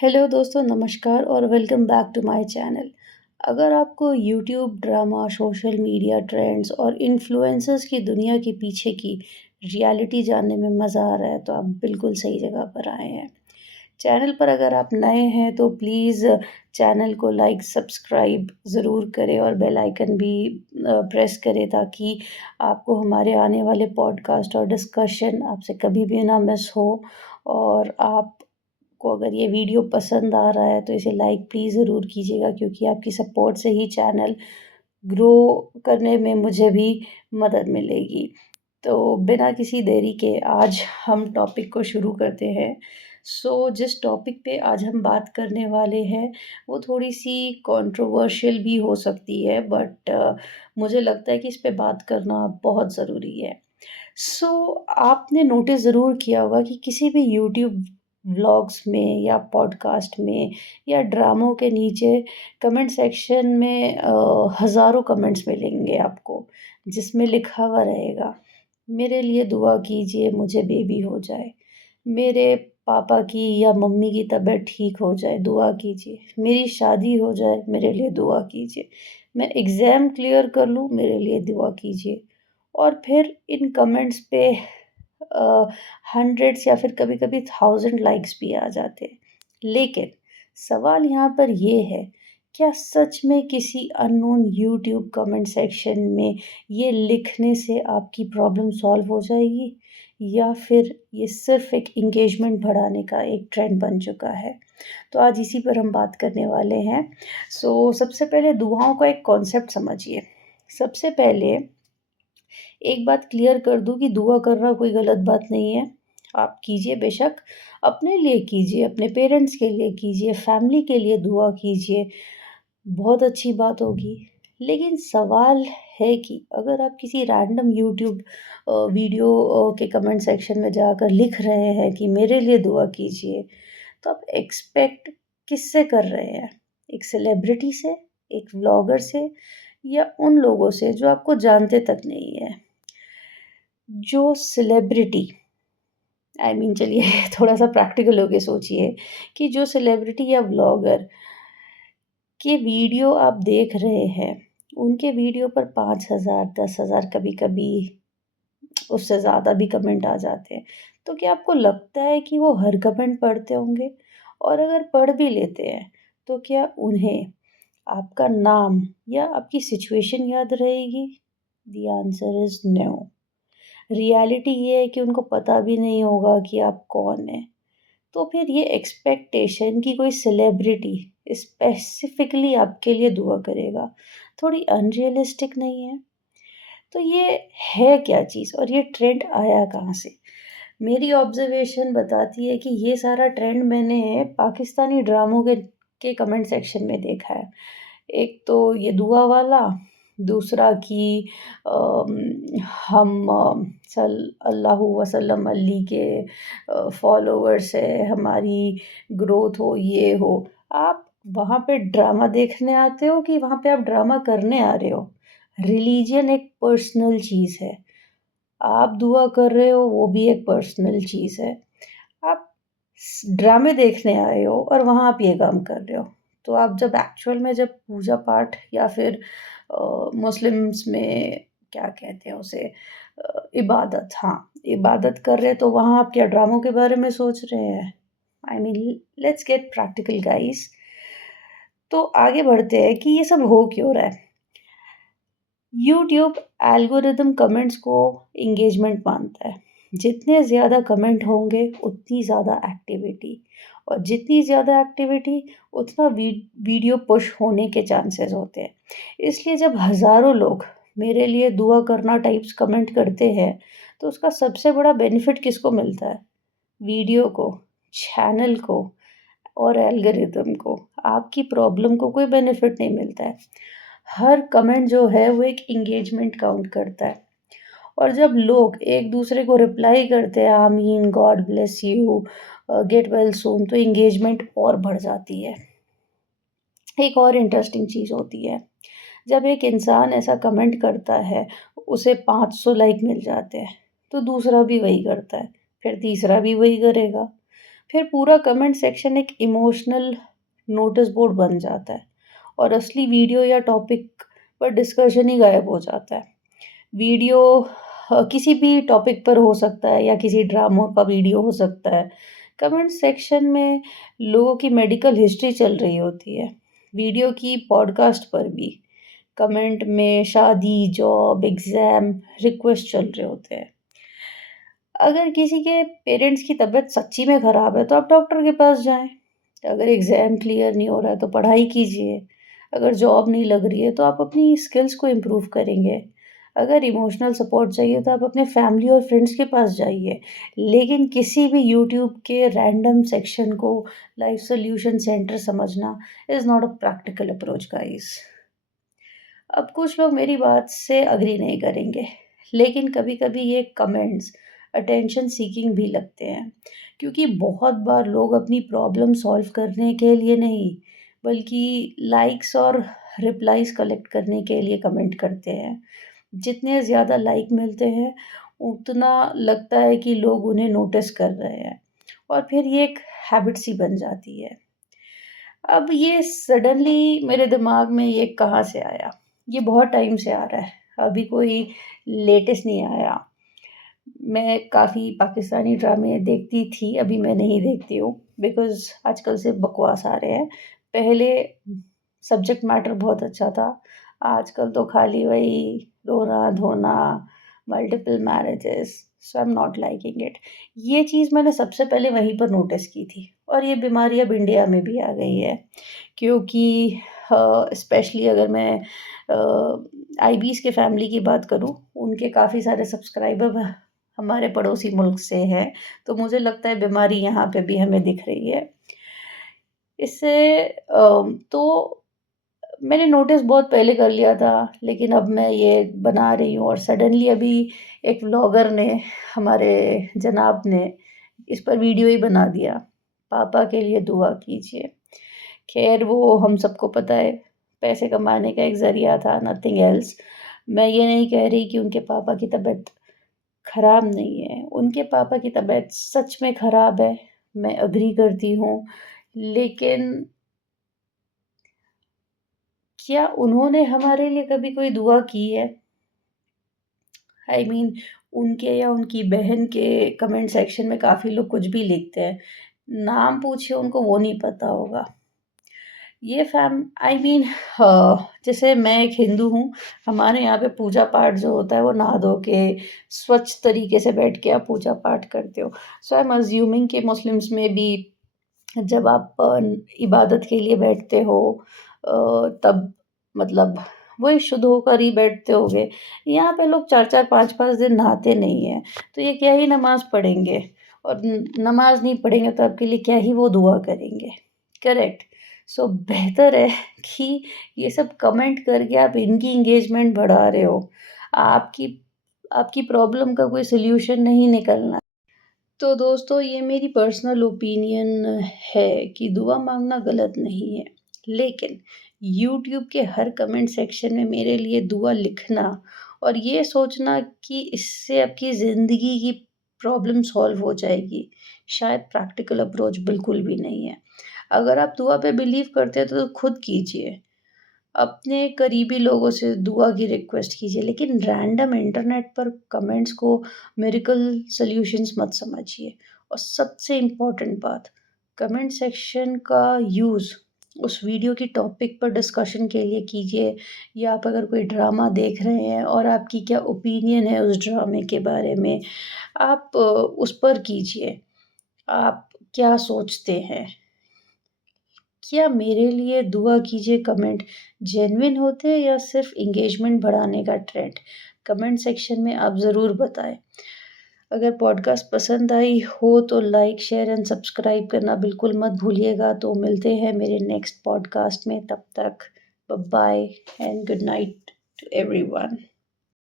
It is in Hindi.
हेलो दोस्तों, नमस्कार और welcome back to my channel. अगर आपको YouTube drama, social media trends और इन्फ्लुएंसर्स की दुनिया के पीछे की रियलिटी जानने में मज़ा आ रहा है, तो आप बिल्कुल सही जगह पर आए हैं। चैनल पर अगर आप नए हैं, तो प्लीज़ चैनल को लाइक, सब्सक्राइब ज़रूर करें और बेल आइकन भी प्रेस करें ताकि आपको हमारे आने वाले पॉडकास्ट और डिस्कशन आपसे कभी भी ना मिस हो। और आपको अगर ये वीडियो पसंद आ रहा है तो इसे लाइक प्लीज़ ज़रूर कीजिएगा, क्योंकि आपकी सपोर्ट से ही चैनल ग्रो करने में मुझे भी मदद मिलेगी। तो बिना किसी देरी के आज हम टॉपिक को शुरू करते हैं। जिस टॉपिक पे आज हम बात करने वाले हैं वो थोड़ी-सी कंट्रोवर्शियल भी हो सकती है, बट मुझे लगता है कि इस पे बात करना बहुत ज़रूरी है। सो आपने नोटिस ज़रूर किया होगा कि किसी भी यूट्यूब व्लॉग्स में या पॉडकास्ट में या ड्रामों के नीचे कमेंट सेक्शन में हज़ारों कमेंट्स मिलेंगे आपको, जिसमें लिखा हुआ रहेगा, मेरे लिए दुआ कीजिए मुझे बेबी हो जाए, मेरे पापा की या मम्मी की तबीयत ठीक हो जाए, दुआ कीजिए, मेरी शादी हो जाए, मेरे लिए दुआ कीजिए, मैं एग्ज़ाम क्लियर कर लूँ, मेरे लिए दुआ कीजिए। और फिर इन कमेंट्स पे हंड्रेड्स या फिर कभी-कभी 1000 लाइक्स भी आ जाते हैं। लेकिन सवाल यहाँ पर ये है, क्या सच में किसी अननोन यूट्यूब कमेंट सेक्शन में ये लिखने से आपकी प्रॉब्लम सॉल्व हो जाएगी? या फिर ये सिर्फ़ एक एंगेजमेंट बढ़ाने का एक ट्रेंड बन चुका है? तो आज इसी पर हम बात करने वाले हैं। सबसे पहले दुआओं का एक कॉन्सेप्ट समझिए। सबसे पहले एक बात क्लियर कर दूँ कि दुआ करना कोई गलत बात नहीं है। आप कीजिए बेशक, अपने लिए कीजिए, अपने पेरेंट्स के लिए कीजिए, फैमिली के लिए दुआ कीजिए, बहुत अच्छी बात होगी। लेकिन सवाल है कि अगर आप किसी रैंडम यूट्यूब वीडियो के कमेंट सेक्शन में जाकर लिख रहे हैं कि मेरे लिए दुआ कीजिए, तो आप एक्सपेक्ट किससे कर रहे हैं? एक सेलिब्रिटी से, एक व्लॉगर से या उन लोगों से जो आपको जानते तक नहीं है? जो सेलिब्रिटी चलिए थोड़ा-सा प्रैक्टिकल होके सोचिए कि जो सेलिब्रिटी या व्लॉगर के वीडियो आप देख रहे हैं, उनके वीडियो पर 5,000 10,000 कभी-कभी उससे ज़्यादा भी कमेंट आ जाते हैं। तो क्या आपको लगता है कि वो हर कमेंट पढ़ते होंगे? और अगर पढ़ भी लेते हैं, तो क्या उन्हें आपका नाम या आपकी सिचुएशन याद रहेगी? The answer is no. Reality ये है कि उनको पता भी नहीं होगा कि आप कौन हैं। तो फिर ये एक्सपेक्टेशन कि कोई सेलिब्रिटी स्पेसिफिकली आपके लिए दुआ करेगा, थोड़ी अनरियलिस्टिक नहीं है? तो ये है क्या चीज़ और ये ट्रेंड आया कहाँ से? मेरी ऑब्ज़र्वेशन बताती है कि ये सारा ट्रेंड मैंने पाकिस्तानी ड्रामों के कमेंट सेक्शन में देखा है। एक तो ये दुआ वाला, दूसरा कि अम, हम सल अल्लाहु वसल्लम अलैहि के फॉलोवर्स हैं, हमारी ग्रोथ हो, ये हो। आप वहाँ पे ड्रामा देखने आते हो कि वहाँ पे आप ड्रामा करने आ रहे हो? रिलीजन एक पर्सनल चीज़ है। आप दुआ कर रहे हो, वो भी एक पर्सनल चीज़ है। आप ड्रामे देखने आए हो और वहाँ आप ये काम कर रहे हो। तो आप जब एक्चुअल में जब पूजा पाठ या फिर मुस्लिम्स में क्या कहते हैं उसे, इबादत, हाँ, इबादत कर रहे हैं, तो वहाँ आप क्या ड्रामों के बारे में सोच रहे हैं? Let's get practical guys. तो आगे बढ़ते हैं कि ये सब हो क्यों रहा है। यूट्यूब एल्गोरिदम कमेंट्स को एंगेजमेंट मानता है। जितने ज़्यादा कमेंट होंगे उतनी ज़्यादा एक्टिविटी, और जितनी ज़्यादा एक्टिविटी उतना वीडियो पुश होने के चांसेस होते हैं। इसलिए जब हज़ारों लोग मेरे लिए दुआ करना टाइप्स कमेंट करते हैं, तो उसका सबसे बड़ा बेनिफिट किसको मिलता है? वीडियो को, चैनल को और एल्गोरिदम को। आपकी प्रॉब्लम को कोई बेनिफिट नहीं मिलता है। हर कमेंट जो है वो एक एंगेजमेंट काउंट करता है। और जब लोग एक दूसरे को रिप्लाई करते हैं आमीन, God bless you, get well soon, तो एंगेजमेंट और बढ़ जाती है। एक और इंटरेस्टिंग चीज़ होती है, जब एक इंसान ऐसा कमेंट करता है, उसे 500 लाइक मिल जाते हैं, तो दूसरा भी वही करता है, फिर तीसरा भी वही करेगा। फिर पूरा कमेंट सेक्शन एक इमोशनल नोटिस बोर्ड बन जाता है और असली वीडियो या टॉपिक पर डिस्कशन ही गायब हो जाता है। वीडियो किसी भी टॉपिक पर हो सकता है या किसी ड्रामा का वीडियो हो सकता है। कमेंट सेक्शन में लोगों की मेडिकल हिस्ट्री चल रही होती है। वीडियो की पॉडकास्ट पर भी कमेंट में शादी, जॉब, एग्ज़ाम, रिक्वेस्ट चल रहे होते हैं। अगर किसी के पेरेंट्स की तबीयत सच्ची में ख़राब है तो आप डॉक्टर के पास जाएँ। अगर एग्ज़ाम क्लियर नहीं हो रहा है तो पढ़ाई कीजिए। अगर जॉब नहीं लग रही है तो आप अपनी स्किल्स को इम्प्रूव करेंगे। अगर इमोशनल सपोर्ट चाहिए तो आप अपने फैमिली और फ्रेंड्स के पास जाइए। लेकिन किसी भी यूट्यूब के रैंडम सेक्शन को लाइफ सॉल्यूशन सेंटर समझना is not a practical approach guys. अब कुछ लोग मेरी बात से एग्री नहीं करेंगे, लेकिन कभी-कभी ये कमेंट्स अटेंशन सीकिंग भी लगते हैं, क्योंकि बहुत बार लोग अपनी प्रॉब्लम सॉल्व करने के लिए नहीं, बल्कि लाइक्स और रिप्लाईज़ कलेक्ट करने के लिए कमेंट करते हैं। जितने ज़्यादा लाइक मिलते हैं, उतना लगता है कि लोग उन्हें नोटिस कर रहे हैं और फिर ये एक हैबिट सी बन जाती है। अब ये सडनली मेरे दिमाग में ये कहाँ से आया? ये बहुत टाइम से आ रहा है, अभी कोई लेटेस्ट नहीं आया। मैं काफ़ी पाकिस्तानी ड्रामे देखती थी, अभी मैं नहीं देखती हूँ बिकॉज़ आजकल सिर्फ़ बकवास आ रहे हैं। पहले सब्जेक्ट मैटर बहुत अच्छा था, आजकल तो खाली वही रोना-धोना, multiple marriages, so I am not liking it. ये चीज़ मैंने सबसे पहले वहीं पर नोटिस की थी और ये बीमारी अब इंडिया में भी आ गई है क्योंकि स्पेशली अगर मैं आईबीज़ के फैमिली की बात करूँ, उनके काफ़ी सारे सब्सक्राइबर हमारे पड़ोसी मुल्क से हैं, तो मुझे लगता है बीमारी यहाँ पे भी हमें दिख रही है। इससे तो मैंने नोटिस बहुत पहले कर लिया था, लेकिन अब मैं ये बना रही हूँ और सडनली अभी एक व्लॉगर ने, हमारे जनाब ने इस पर वीडियो ही बना दिया, पापा के लिए दुआ कीजिए। ख़ैर वो हम सबको पता है, पैसे कमाने का एक ज़रिया था, नथिंग एल्स। मैं ये नहीं कह रही कि उनके पापा की तबीयत खराब नहीं है, उनके पापा की तबीयत सच में खराब है, मैं एग्री करती हूँ। लेकिन क्या उन्होंने हमारे लिए कभी कोई दुआ की है? आई मीन उनके या उनकी बहन के कमेंट सेक्शन में काफ़ी लोग कुछ भी लिखते हैं। नाम पूछिए उनको वो नहीं पता होगा। ये फैम आई मीन जैसे मैं एक हिंदू हूँ, हमारे यहाँ पे पूजा-पाठ जो होता है वो नहा धो के स्वच्छ तरीके से बैठ के आप पूजा-पाठ करते हो। सो आई एम अस्यूमिंग कि मुस्लिम्स में भी जब आप इबादत के लिए बैठते हो तब मतलब वही शुद्ध होकर ही बैठते होगे। यहाँ पे लोग 4-4 5-5 दिन नहाते नहीं हैं, तो ये क्या ही नमाज़ पढ़ेंगे और नमाज़ नहीं पढ़ेंगे तो आपके लिए क्या ही वो दुआ करेंगे, करेक्ट? सो बेहतर है कि ये सब कमेंट करके आप इनकी एंगेजमेंट बढ़ा रहे हो। आपकी आपकी प्रॉब्लम का कोई सॉल्यूशन नहीं निकलना। तो दोस्तों ये मेरी पर्सनल ओपिनियन है कि दुआ माँगना गलत नहीं है, लेकिन यूट्यूब के हर कमेंट सेक्शन में मेरे लिए दुआ लिखना और ये सोचना कि इससे आपकी ज़िंदगी की प्रॉब्लम सॉल्व हो जाएगी, शायद प्रैक्टिकल अप्रोच बिल्कुल भी नहीं है। अगर आप दुआ पे बिलीव करते हैं तो खुद कीजिए। अपने करीबी लोगों से दुआ की रिक्वेस्ट कीजिए, लेकिन रैंडम इंटरनेट पर कमेंट्स को मिरेकल सॉल्यूशंस मत समझिए। और सबसे इम्पोर्टेंट बात, कमेंट सेक्शन का यूज़ उस वीडियो की टॉपिक पर डिस्कशन के लिए कीजिए या आप अगर कोई ड्रामा देख रहे हैं और आपकी क्या ओपिनियन है उस ड्रामे के बारे में, आप उस पर कीजिए। आप क्या सोचते हैं? क्या मेरे लिए दुआ कीजिए कमेंट जेन्युइन होते हैं या सिर्फ एंगेजमेंट बढ़ाने का ट्रेंड? कमेंट सेक्शन में आप ज़रूर बताएं। अगर पॉडकास्ट पसंद आई हो तो लाइक शेयर एंड सब्सक्राइब करना बिल्कुल मत भूलिएगा। तो मिलते हैं मेरे नेक्स्ट पॉडकास्ट में, तब तक bye bye and good night to everyone.